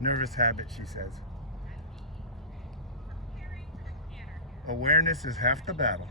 Nervous habit, she says. Awareness is half the battle.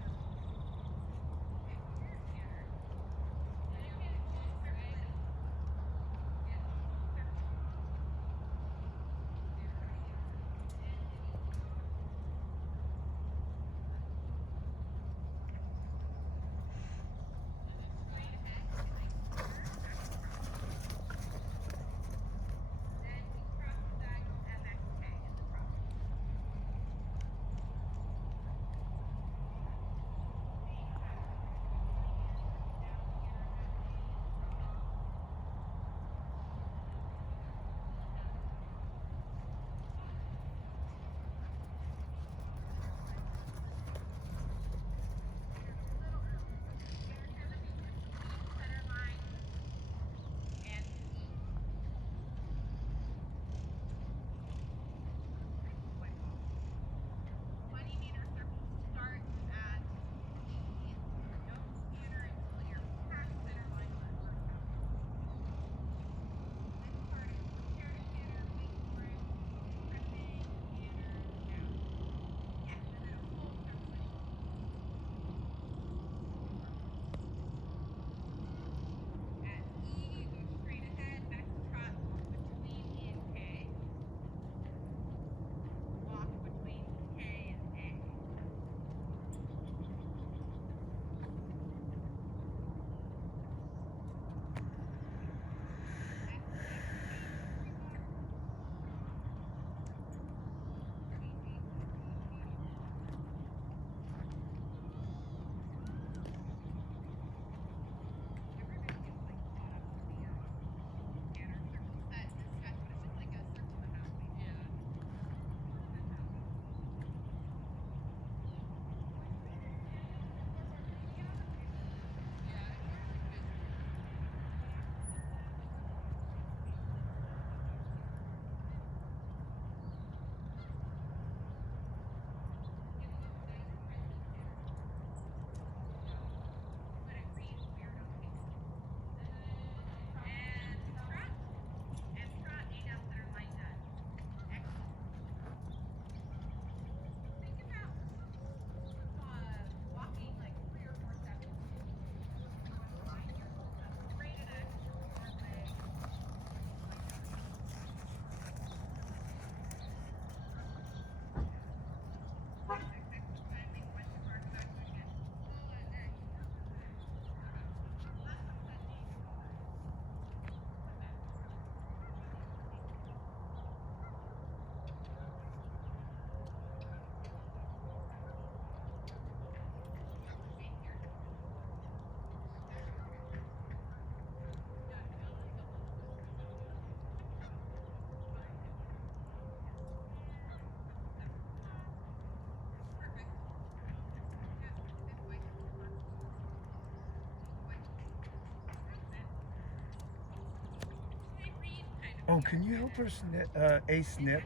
Oh, can you help her snip, a snip,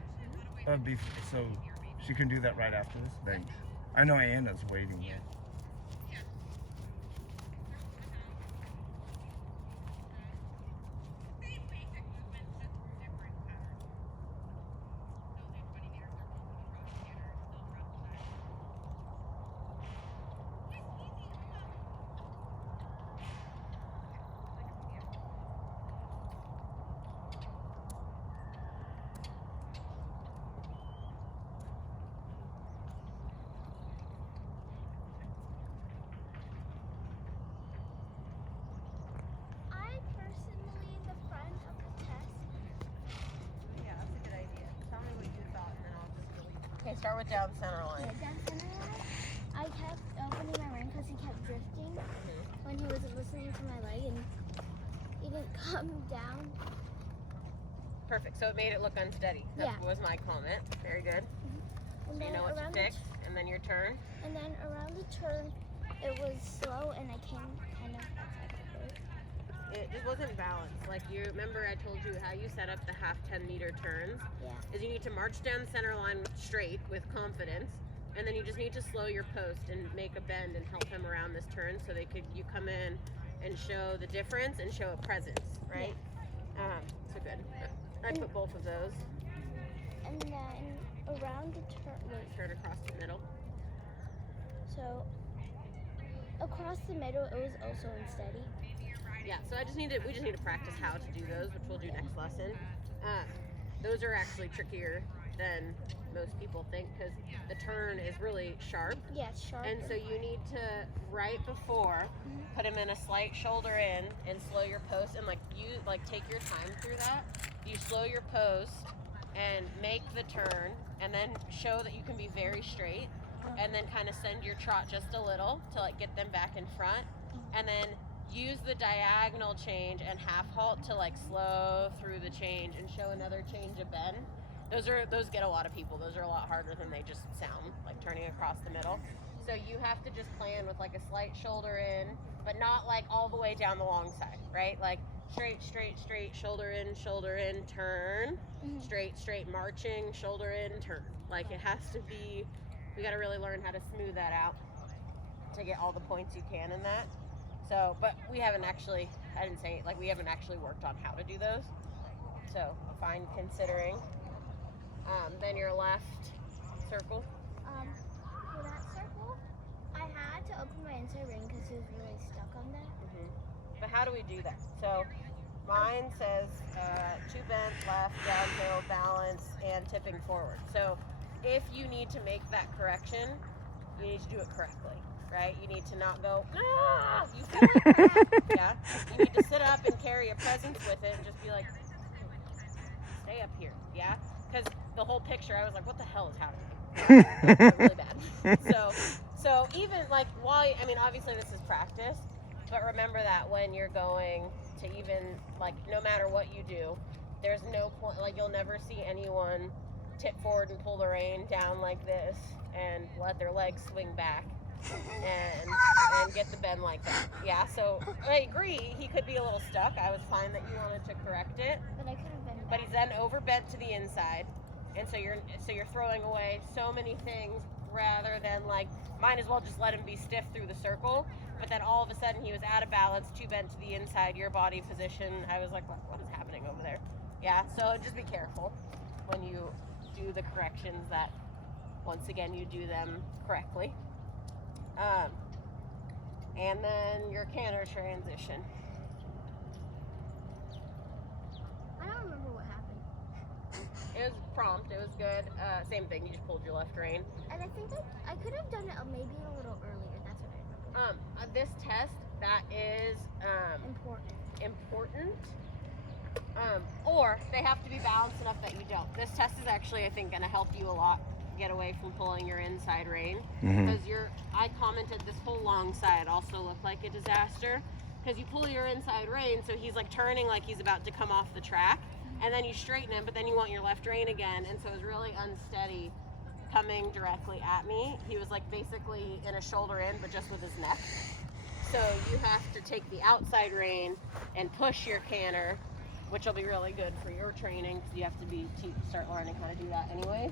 so she can do that right after this? Thanks. I know Anna's waiting yet. Okay, start with down center line. Okay, down center line. I kept opening my ring because he kept drifting when he wasn't listening to my leg, and he didn't come down. Perfect. So it made it look unsteady. That was my comment. Very good. And so you know what to fix, and then your turn. And then around the turn, it was slow, and I came kind of outside the road. It just wasn't balanced. Like, you remember I told you how you set up the half 10-meter turns? Yeah. Is you need to march down center line straight with confidence, and then you just need to slow your post and make a bend and help him around this turn so you come in and show the difference and show a presence, right? Yeah. So good. I put both of those. And then around the turn. Wait. Turn across the middle. So across the middle, it was also unsteady. Yeah, so we just need to practice how to do those, which we'll do next lesson. Those are actually trickier than most people think because the turn is really sharp. Yeah, it's sharp. And so you need to, right before, put them in a slight shoulder in and slow your post and take your time through that. You slow your post and make the turn and then show that you can be very straight and then kind of send your trot just a little to get them back in front and then use the diagonal change and half halt to slow through the change and show another change of bend. Those get a lot of people. Those are a lot harder than they just sound, turning across the middle. So you have to just plan with a slight shoulder in, but not all the way down the long side, right? Straight, straight, straight, shoulder in, turn. Straight, straight, marching, shoulder in, turn. It has to be, we got to really learn how to smooth that out to get all the points you can in that. So, but we haven't actually, I didn't say we haven't actually worked on how to do those. So, fine considering. Then your left circle. For that circle, I had to open my inside ring because it was really stuck on that. But how do we do that? So, mine says 2 bent, left, downhill, balance, and tipping forward. So, if you need to make that correction, you need to do it correctly. Right? You need to not go, no, you feel like crap. Yeah? You need to sit up and carry a presence with it and just be stay up here. Yeah? Because the whole picture, I was like, what the hell is happening? Really bad. So even while, obviously this is practice, but remember that when you're going to even, no matter what you do, there's no point, you'll never see anyone tip forward and pull the rein down like this and let their legs swing back. And get the bend like that. Yeah, so I agree, he could be a little stuck. I was fine that you wanted to correct it. But I could have been. But he's then overbent to the inside. And so you're throwing away so many things rather than might as well just let him be stiff through the circle. But then all of a sudden he was out of balance, too bent to the inside, your body position. I was like, what is happening over there? Yeah, so just be careful when you do the corrections that once again you do them correctly. And then your canter transition. I don't remember what happened. It was prompt. It was good. Same thing. You just pulled your left rein. And I think I could have done it maybe a little earlier. That's what I remember. This test that is important. Or they have to be balanced enough that you don't. This test is actually, I think, going to help you a lot get away from pulling your inside rein because I commented this whole long side also looked like a disaster because you pull your inside rein, so he's turning like he's about to come off the track, and then you straighten him, but then you want your left rein again, and so it was really unsteady coming directly at me. He was basically in a shoulder in, but just with his neck. So you have to take the outside rein and push your canter, which will be really good for your training because you have to start learning how to do that anyways.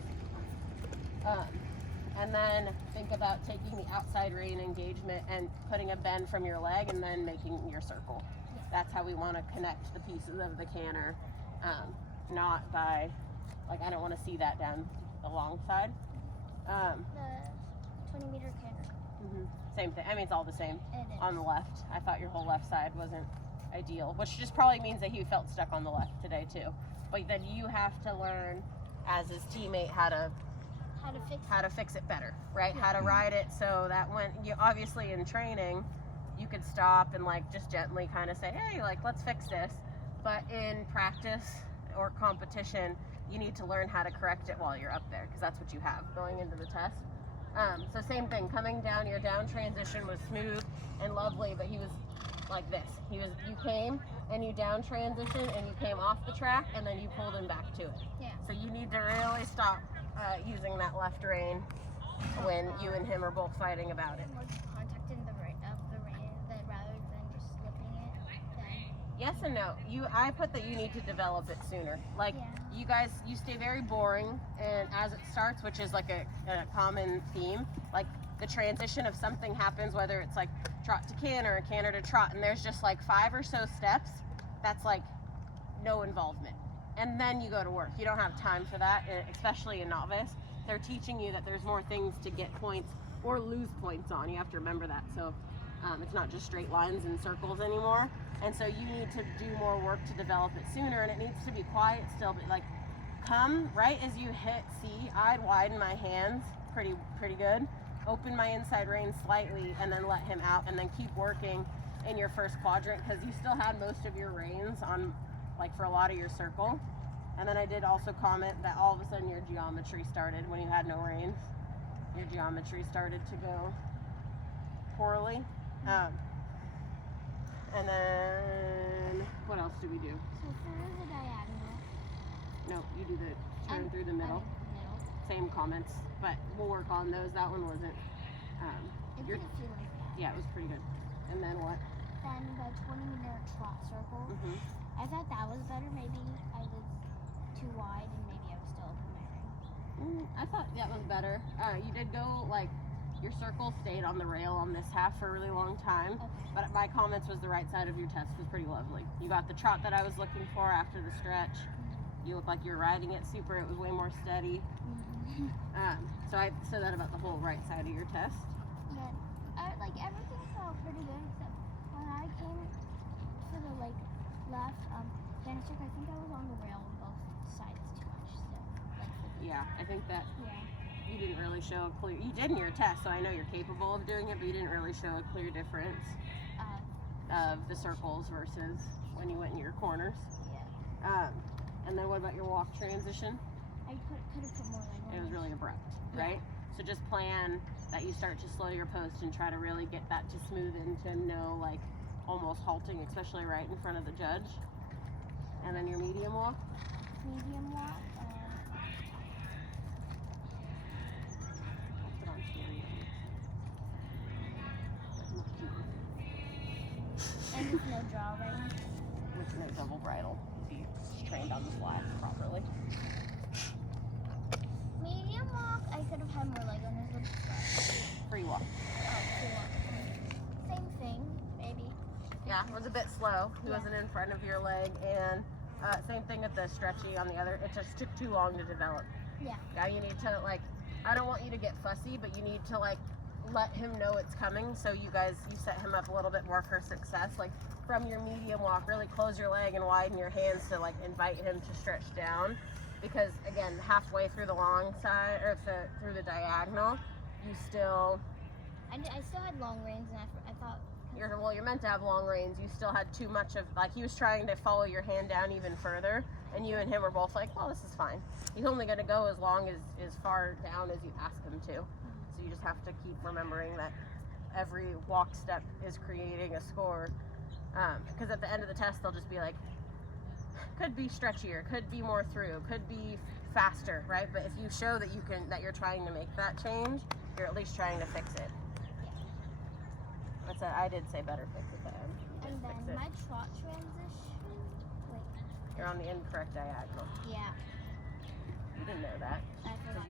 And then think about taking the outside rein engagement and putting a bend from your leg and then making your circle. That's how we want to connect the pieces of the canter, not by, I don't want to see that down the long side. The 20-meter canter. Same thing. It's all the same It is. on the left. I thought your whole left side wasn't ideal, which just probably means that he felt stuck on the left today too. But then you have to learn as his teammate how to fix it better, right? How to ride it so that when you obviously in training you could stop and just gently kind of say, hey, let's fix this. But in practice or competition, you need to learn how to correct it while you're up there because that's what you have going into the test. So same thing, coming down, your down transition was smooth and lovely, but he was like this. You came and you down transition and you came off the track and then you pulled him back to it. Yeah. So you need to really stop using that left rein when you and him are both fighting about it. More contact in the rein rather than just slipping it. Then. Yes and no. I put that you need to develop it sooner. You guys, you stay very boring, and as it starts, which is a common theme, the transition of something happens, whether it's trot to canter, canter to trot, and there's just 5 or so steps, that's no involvement. and then you go to work. You don't have time for that, especially a novice. They're teaching you that there's more things to get points or lose points on. You have to remember that. So it's not just straight lines and circles anymore. And so you need to do more work to develop it sooner, and it needs to be quiet still, but like come right as you hit C, I'd widen my hands pretty good, open my inside rein slightly, and then let him out, and then keep working in your first quadrant, because you still had most of your reins on, like for a lot of your circle. And then I did also comment that all of a sudden your geometry started when you had no reins. Your geometry started to go poorly. And then what else do we do? So through the diagonal. No, you do the turn through the middle. Same comments, but we'll work on those. That one wasn't. It didn't feel like that. Yeah, it was pretty good. And then what? Then the 20-meter trot circle. Mm-hmm. I thought that was better. Maybe I was too wide, and maybe I was still open my ring. I thought that was better. You did go like your circle stayed on the rail on this half for a really long time. Okay. But my comments was the right side of your test was pretty lovely. You got the trot that I was looking for after the stretch. You look like you're riding it super. It was way more steady. So I said that about the whole right side of your test. But like everything felt pretty good except when I came to the like left canister, I think I was on the rail on both sides too much. So like Yeah, I think that yeah. you didn't really show a clear. You did in your test, so I know you're capable of doing it, but you didn't really show a clear difference of the circles versus when you went in your corners. Yeah. And then what about your walk transition? I could have put more like It was really abrupt, right? So just plan that you start to slow your post and try to really get that to smooth into no like almost halting, especially right in front of the judge. And then your medium walk. medium walk. Put on stereo. And there's no draw rein. With no double bridle. He's trained on the flat properly. Medium walk, I could have had more leg on his lips. Free walk. Free walk. Same thing, maybe. Yeah, it was a bit slow. He wasn't in front of your leg, and same thing with the stretchy on the other. It just took too long to develop. Yeah. Now you need to like, I don't want you to get fussy, but you need to like let him know it's coming, so you set him up a little bit more for success. Like from your medium walk, really close your leg and widen your hands to like invite him to stretch down, because again, halfway through the long side or through the diagonal, you still. I still had long reins, and I thought. You're meant to have long reins. You still had too much of, like, he was trying to follow your hand down even further, and you and him were both like, well, this is fine. He's only going to go as long as far down as you ask him to. So you just have to keep remembering that every walk step is creating a score. Because at the end of the test, they'll just be like, could be stretchier, could be more through, could be faster, right? But if you show that you're trying to make that change, you're at least trying to fix it. I did say better fix it then. And then my trot transition. Wait. You're on the incorrect diagonal. Yeah. You didn't know that. I forgot.